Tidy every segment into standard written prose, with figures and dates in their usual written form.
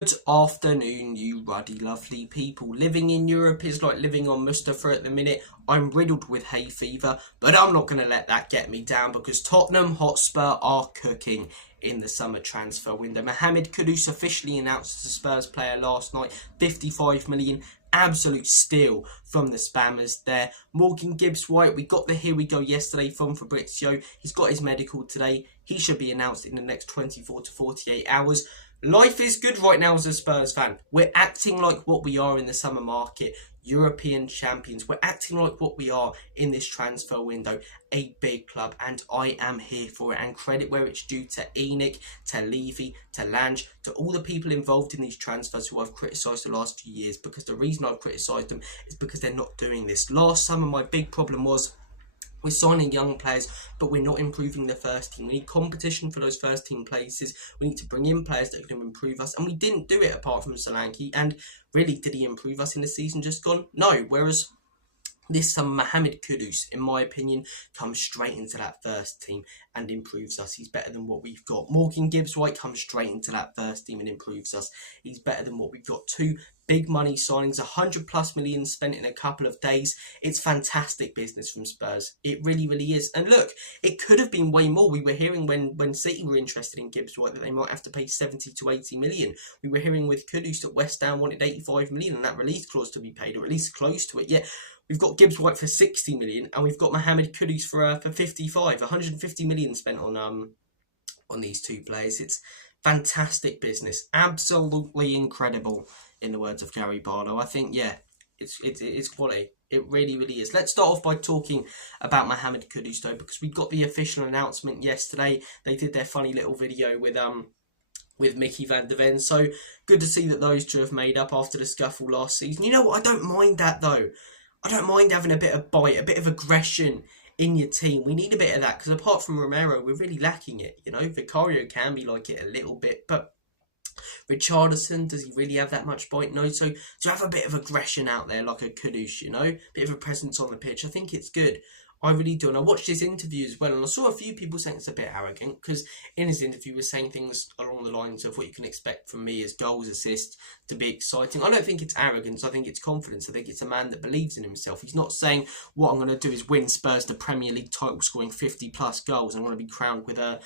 Good afternoon, you ruddy lovely people. Living in Europe is like living on Mustafa at the minute. I'm riddled with hay fever, but I'm not going to let that get me down because Tottenham Hotspur are cooking in the summer transfer window. Mohamed Kudus officially announced as a Spurs player last night, 55 million. Absolute steal from the spammers there. Morgan Gibbs-White, we got the here we go yesterday from Fabrizio. He's got his medical today. He should be announced in the next 24 to 48 hours. Life is good right now as a Spurs fan. We're acting like what we are in the summer market, European champions. We're acting like what we are in this transfer window, a big club, and I am here for it. And credit where it's due to Enoch, to Levy, to Lange, to all the people involved in these transfers who I've criticised the last few years, because the reason I've criticised them is because they're not doing this. Last summer, my big problem was we're signing young players, but we're not improving the first team. We need competition for those first team places. We need to bring in players that can improve us. And we didn't do it apart from Solanke. And really, did he improve us in the season just gone? No. Whereas this summer, Mohamed Kudus, in my opinion, comes straight into that first team and improves us. He's better than what we've got. Morgan Gibbs-White comes straight into that first team and improves us. He's better than what we've got. Two big money signings, 100+ million spent in a couple of days. It's fantastic business from Spurs. It really, really is. And look, it could have been way more. We were hearing when City were interested in Gibbs-White that they might have to pay 70 to 80 million. We were hearing with Kudus that West Ham wanted 85 million and that release clause to be paid, or at least close to it. Yeah, we've got Gibbs-White for 60 million and we've got Mohamed Kudus for 55. 150 million spent on these two players. It's fantastic business. Absolutely incredible, in the words of Gary Barlow. I think, yeah, it's quality. It really, really is. Let's start off by talking about Mohamed Kudus, though, because we got the official announcement yesterday. They did their funny little video with Mickey van der Ven. So good to see that those two have made up after the scuffle last season. You know what? I don't mind that, though. I don't mind having a bit of bite, a bit of aggression in your team. We need a bit of that, because apart from Romero, we're really lacking it. You know, Vicario can be like it a little bit, but Richarlison, does he really have that much bite? No. So to have a bit of aggression out there, like a Kudus, you know, a bit of a presence on the pitch, I think it's good. I really do. And I watched his interview as well, and I saw a few people saying it's a bit arrogant, because in his interview he was saying things along the lines of what you can expect from me as goals, assists, to be exciting. I don't think it's arrogance. I think it's confidence. I think it's a man that believes in himself. He's not saying what I'm going to do is win Spurs the Premier League title, scoring 50+ goals. I'm going to be crowned with a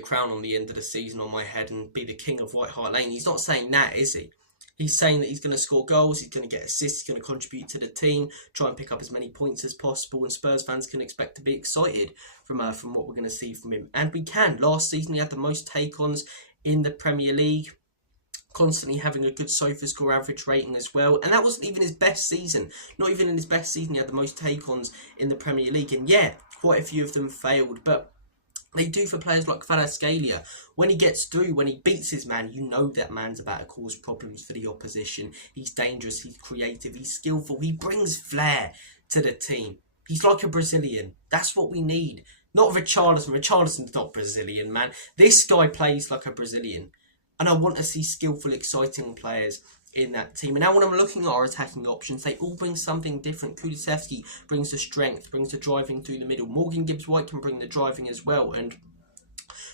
crown on the end of the season on my head and be the king of White Hart Lane. He's not saying that, is he? He's saying that he's going to score goals, he's going to get assists, he's going to contribute to the team, try and pick up as many points as possible, and Spurs fans can expect to be excited from what we're going to see from him. And we can. Last season he had the most take-ons in the Premier League, constantly having a good SofaScore average rating as well, and that wasn't even his best season. Not even in his best season he had the most take-ons in the Premier League, and yeah, quite a few of them failed, but they do for players like Kvaratskhelia. When he gets through, when he beats his man, you know that man's about to cause problems for the opposition. He's dangerous, he's creative, he's skillful, he brings flair to the team. He's like a Brazilian. That's what we need. Not Richarlison. Richarlison's not Brazilian, man. This guy plays like a Brazilian. And I want to see skillful, exciting players in that team. And now when I'm looking at our attacking options, they all bring something different. Kulusevski brings the strength, brings the driving through the middle. Morgan Gibbs-White can bring the driving as well, and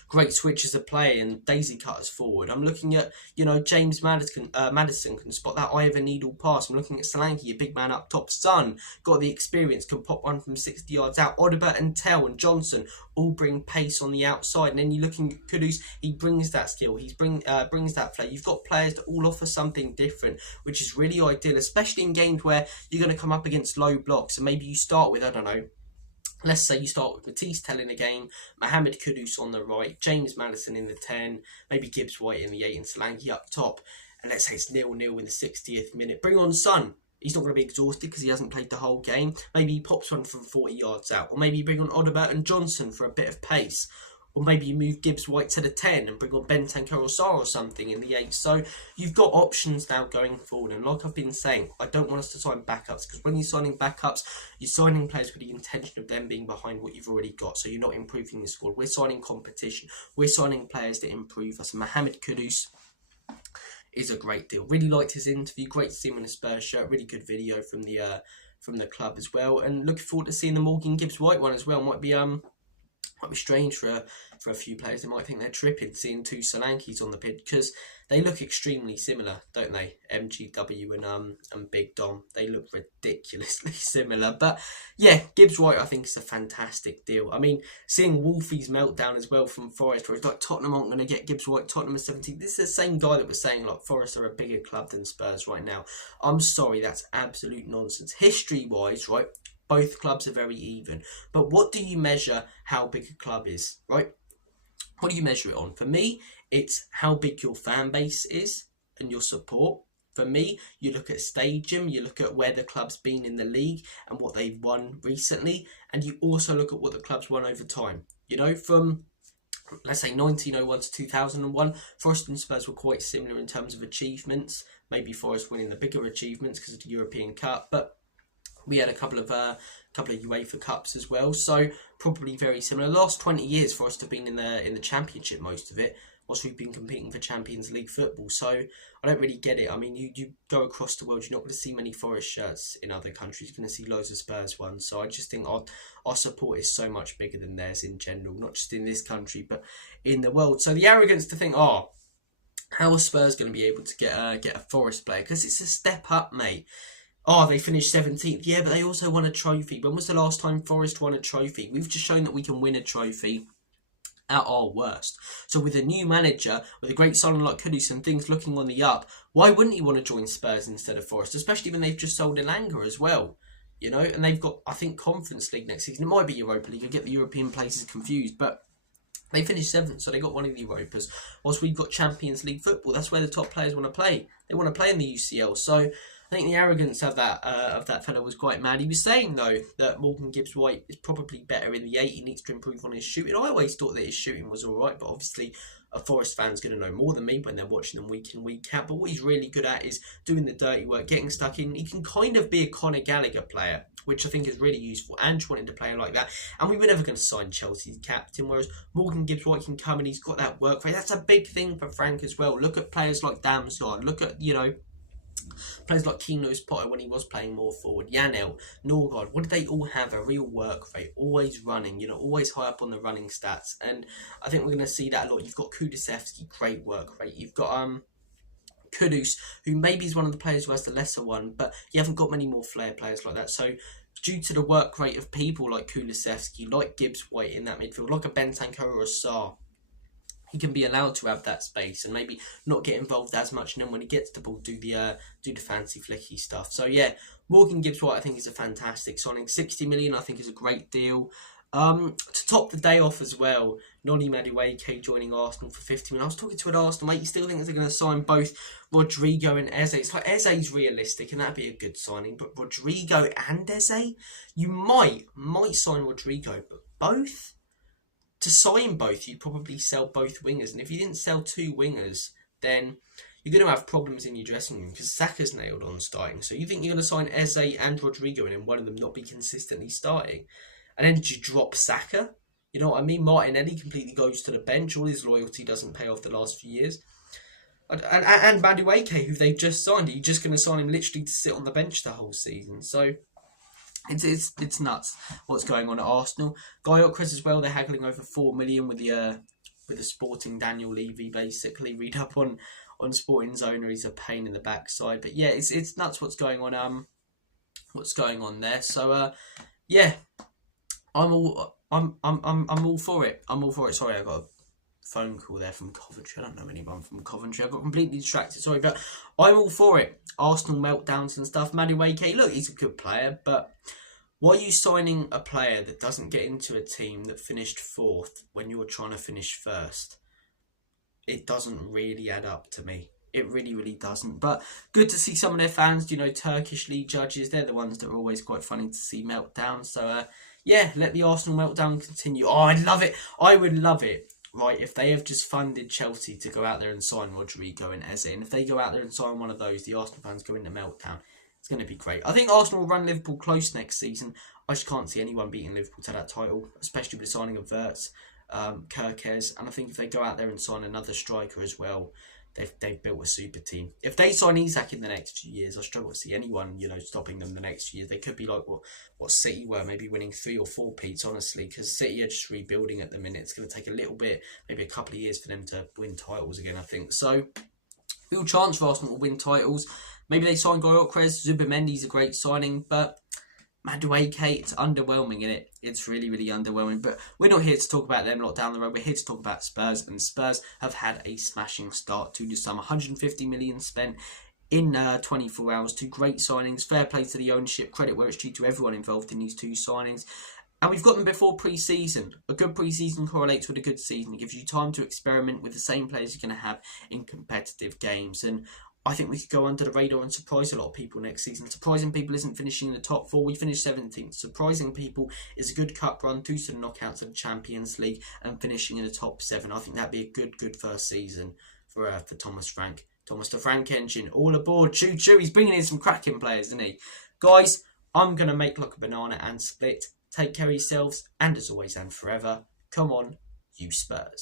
great switches of play and daisy cutters forward. I'm looking at, you know, James Maddison can spot that eye of a needle pass. I'm looking at Solanke, a big man up top. Son, got the experience, can pop one from 60 yards out. Odobert and Tell and Johnson all bring pace on the outside. And then you're looking at Kudus, he brings that skill, he brings that play. You've got players that all offer something different, which is really ideal, especially in games where you're going to come up against low blocks. And maybe you start with, I don't know, let's say you start with Matisse Tell in the game, Mohamed Kudus on the right, James Maddison in the 10, maybe Gibbs-White in the 8 and Solanke up top. And let's say it's 0-0 in the 60th minute. Bring on Son. He's not going to be exhausted because he hasn't played the whole game. Maybe he pops one from 40 yards out. Or maybe you bring on Odobert and Johnson for a bit of pace. Or maybe you move Gibbs-White to the 10 and bring on Bentancur or Sarr or something in the 8. So you've got options now going forward. And like I've been saying, I don't want us to sign backups, because when you're signing backups, you're signing players with the intention of them being behind what you've already got. So you're not improving the squad. We're signing competition. We're signing players that improve us. Mohamed Kudus is a great deal. Really liked his interview. Great to see him in a Spurs shirt. Really good video from the club as well. And looking forward to seeing the Morgan Gibbs-White one as well. Might be Might be strange for a few players. They might think they're tripping seeing two Solankis on the pitch because they look extremely similar, don't they? MGW and Big Dom. They look ridiculously similar. But yeah, Gibbs-White I think is a fantastic deal. I mean, seeing Wolfie's meltdown as well from Forest, where it's like Tottenham aren't going to get Gibbs-White. Tottenham is 17. This is the same guy that was saying like Forest are a bigger club than Spurs right now. I'm sorry, that's absolute nonsense. History-wise, right? Both clubs are very even. But what do you measure how big a club is, right? What do you measure it on? For me, it's how big your fan base is and your support. For me, you look at stadium, you look at where the club's been in the league and what they've won recently. And you also look at what the club's won over time. You know, from, let's say, 1901 to 2001, Forest and Spurs were quite similar in terms of achievements. Maybe Forest winning the bigger achievements because of the European Cup. But we had a couple of UEFA Cups as well, so probably very similar. The last 20 years for us to have been in the Championship, most of it, whilst we've been competing for Champions League football. So I don't really get it. I mean, you go across the world, you're not going to see many Forest shirts in other countries. You're going to see loads of Spurs ones. So I just think our support is so much bigger than theirs in general, not just in this country, but in the world. So the arrogance to think, how are Spurs going to be able to get a Forest player? Because it's a step up, mate. They finished 17th. Yeah, but they also won a trophy. When was the last time Forest won a trophy? We've just shown that we can win a trophy at our worst. So with a new manager, with a great signing like Kudus and things looking on the up, why wouldn't he want to join Spurs instead of Forest? Especially when they've just sold Elanga as well. You know, and they've got, I think, Conference League next season. It might be Europa League. I get the European places confused, but they finished 7th, so they got one of the Europas. Whilst we've got Champions League football, that's where the top players want to play. They want to play in the UCL. So I think the arrogance of that fellow was quite mad. He was saying, though, that Morgan Gibbs-White is probably better in the 8. He needs to improve on his shooting. I always thought that his shooting was all right, but obviously a Forest fan's going to know more than me when they're watching them week in, week out. But what he's really good at is doing the dirty work, getting stuck in. He can kind of be a Conor Gallagher player, which I think is really useful. Ange wanted to play like that. And we were never going to sign Chelsea's captain, whereas Morgan Gibbs-White can come and he's got that work rate. That's a big thing for Frank as well. Look at players like Damsgaard. Look at, players like Keenos Potter when he was playing more forward, Janel, Norgard, what did they all have? A real work rate, always running, always high up on the running stats. And I think we're going to see that a lot. You've got Kudus, great work rate. You've got Kudus, who maybe is one of the players who has the lesser one, but you haven't got many more flair players like that. So due to the work rate of people like Kulusevski, like Gibbs-White in that midfield, like a Bentancur or a Sarr, he can be allowed to have that space and maybe not get involved as much, and then when he gets the ball, do the fancy flicky stuff. So yeah, Morgan Gibbs-White I think is a fantastic signing. 60 million I think is a great deal. To top the day off as well, Noni Madueke joining Arsenal for 50 million. I was talking to an Arsenal mate. You still think they're going to sign both Rodrigo and Eze? It's like Eze's realistic and that'd be a good signing, but Rodrigo and Eze, you might sign Rodrigo, but both. To sign both, you'd probably sell both wingers. And if you didn't sell 2 wingers, then you're going to have problems in your dressing room because Saka's nailed on starting. So you think you're going to sign Eze and Rodrigo and then one of them not be consistently starting? And then did you drop Saka? You know what I mean? Martinelli completely goes to the bench. All his loyalty doesn't pay off the last few years. And Madueke, who they've just signed, are you just going to sign him literally to sit on the bench the whole season? So It's nuts what's going on at Arsenal. Guy Ockres as well, they're haggling over 4 million with the Sporting Daniel Levy, basically. Read up on Sporting's owner, he's a pain in the backside. But yeah, it's nuts what's going on there. So yeah, I'm all for it. I'm all for it. Sorry, I got a phone call there from Coventry. I don't know anyone from Coventry. I got completely distracted. Sorry, but I'm all for it. Arsenal meltdowns and stuff. Madueke, look, he's a good player, but why are you signing a player that doesn't get into a team that finished 4th when you're trying to finish 1st? It doesn't really add up to me. It really, really doesn't. But good to see some of their fans, Turkish league judges. They're the ones that are always quite funny to see meltdown. So, yeah, let the Arsenal meltdown continue. Oh, I'd love it. I would love it. Right, if they have just funded Chelsea to go out there and sign Rodrigo and Eze, and if they go out there and sign one of those, the Arsenal fans go into meltdown. It's going to be great. I think Arsenal will run Liverpool close next season. I just can't see anyone beating Liverpool to that title, especially with the signing of Wirtz, Kirkes, and I think if they go out there and sign another striker as well, they've built a super team. If they sign Isak in the next few years, I struggle to see anyone, stopping them the next few years. They could be like what City were, maybe winning 3 or 4 peats, honestly, because City are just rebuilding at the minute. It's going to take a little bit, maybe a couple of years for them to win titles again, I think. So, real chance for Arsenal to win titles. Maybe they sign Gyökeres. Zubimendi's a great signing, but Madueke, it's underwhelming, isn't it? It's really, really underwhelming. But we're not here to talk about them a lot down the road. We're here to talk about Spurs. And Spurs have had a smashing start to the summer. 150 million spent in 24 hours. 2 great signings. Fair play to the ownership. Credit where it's due to everyone involved in these 2 signings. And we've got them before pre-season. A good pre-season correlates with a good season. It gives you time to experiment with the same players you're going to have in competitive games. And I think we could go under the radar and surprise a lot of people next season. Surprising people isn't finishing in the top 4. We finished 17th. Surprising people is a good cup run, 2 to the knockouts of the Champions League, and finishing in the top 7. I think that'd be a good first season for Thomas Frank. Thomas the Frank engine, all aboard. Choo choo. He's bringing in some cracking players, isn't he? Guys, I'm going to make like a banana and split. Take care of yourselves, and as always and forever, come on, you Spurs.